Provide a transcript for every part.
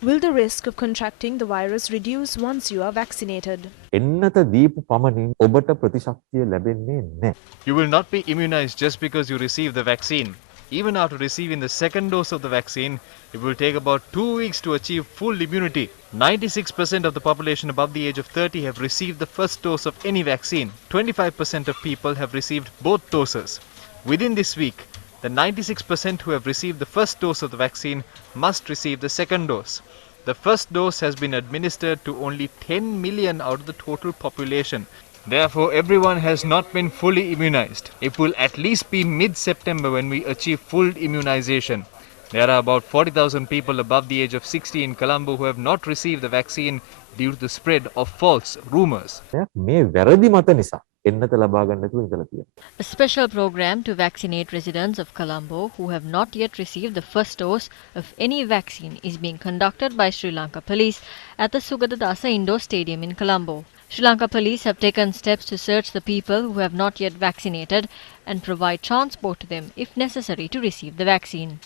Will the risk of contracting the virus reduce once you are vaccinated? එන්නත දීපු පමණින් ඔබට ප්‍රතිශක්තිය ලැබෙන්නේ නැහැ. You will not be immunized just because you receive the vaccine. Even after receiving the second dose of the vaccine, it will take about 2 weeks to achieve full immunity. 96% of the population above the age of 30 have received the first dose of any vaccine. 25% of people have received both doses. Within this week, the 96% who have received the first dose of the vaccine must receive the second dose. The first dose has been administered to only 10 million out of the total population. Therefore, everyone has not been fully immunized. It will at least be mid-September when we achieve full immunization. There are about 40,000 people above the age of 60 in Colombo who have not received the vaccine due to the spread of false rumors. මේ වැරදි මත නිසා එන්නත ලබා ගන්න නැතුව ඉඳලා තියෙනවා. A special program to vaccinate residents of Colombo who have not yet received the first dose of any vaccine is being conducted by Sri Lanka Police at the Sugadadasa Indoor Stadium in Colombo. Sri Lanka Police have taken steps to search the people who have not yet vaccinated and provide transport to them if necessary to receive the vaccine.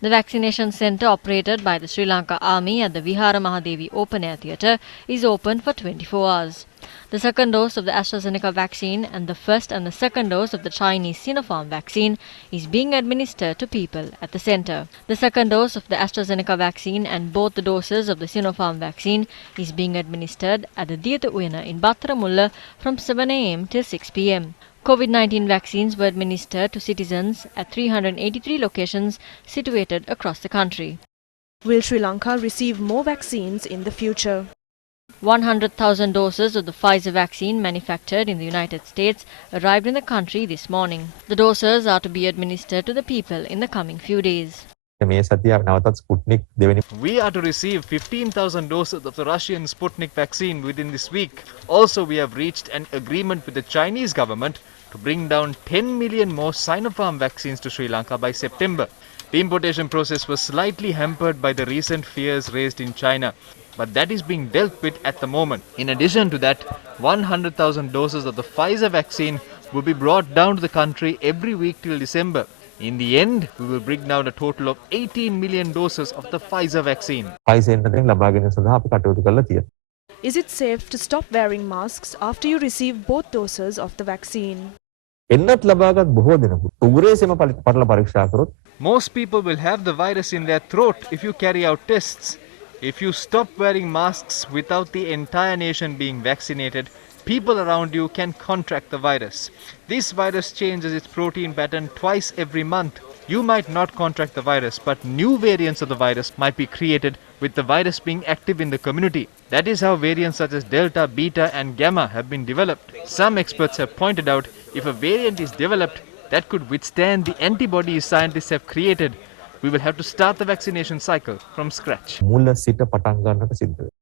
The vaccination centre operated by the Sri Lanka Army at the Vihara Mahadevi Open Air Theatre is open for 24 hours. The second dose of the AstraZeneca vaccine and the first and the second dose of the Chinese Sinopharm vaccine is being administered to people at the centre. The second dose of the AstraZeneca vaccine and both the doses of the Sinopharm vaccine is being administered at the Diyatha Uyana in Battaramulla from 7 am till 6 pm. COVID-19 vaccines were administered to citizens at 383 locations situated across the country. Will Sri Lanka receive more vaccines in the future? 100,000 doses of the Pfizer vaccine manufactured in the United States arrived in the country this morning. The doses are to be administered to the people in the coming few days. මේ සතිය නවතත් Sputnik දෙවෙනි We are to receive 15,000 doses of the Russian Sputnik vaccine within this week. Also, we have reached an agreement with the Chinese government to bring down 10 million more Sinopharm vaccines to Sri Lanka by September. The importation process was slightly hampered by the recent fears raised in China, but that is being dealt with at the moment. In addition to that, 100,000 doses of the Pfizer vaccine will be brought down to the country every week till December. In the end, we will bring down a total of 18 million doses of the Pfizer vaccine. Pfizer එන්නතෙන් ලබා ගැනීම සඳහා අපි කටයුතු කරලා තියෙනවා. Is it safe to stop wearing masks after you receive both doses of the vaccine? එන්නත් ලබාගත් බොහෝ දෙනෙකු උගුරේසෙම පටල පරීක්ෂා කරොත් Most people will have the virus in their throat if you carry out tests. If you stop wearing masks without the entire nation being vaccinated, people around you can contract the virus. This virus changes its protein pattern twice every month. You might not contract the virus, but new variants of the virus might be created with the virus being active in the community. That is how variants such as Delta, Beta and Gamma have been developed. Some experts have pointed out if a variant is developed that could withstand the antibodies scientists have created, we will have to start the vaccination cycle from scratch. මුල සිට පටන් ගන්නට සිද්ධ වෙනවා.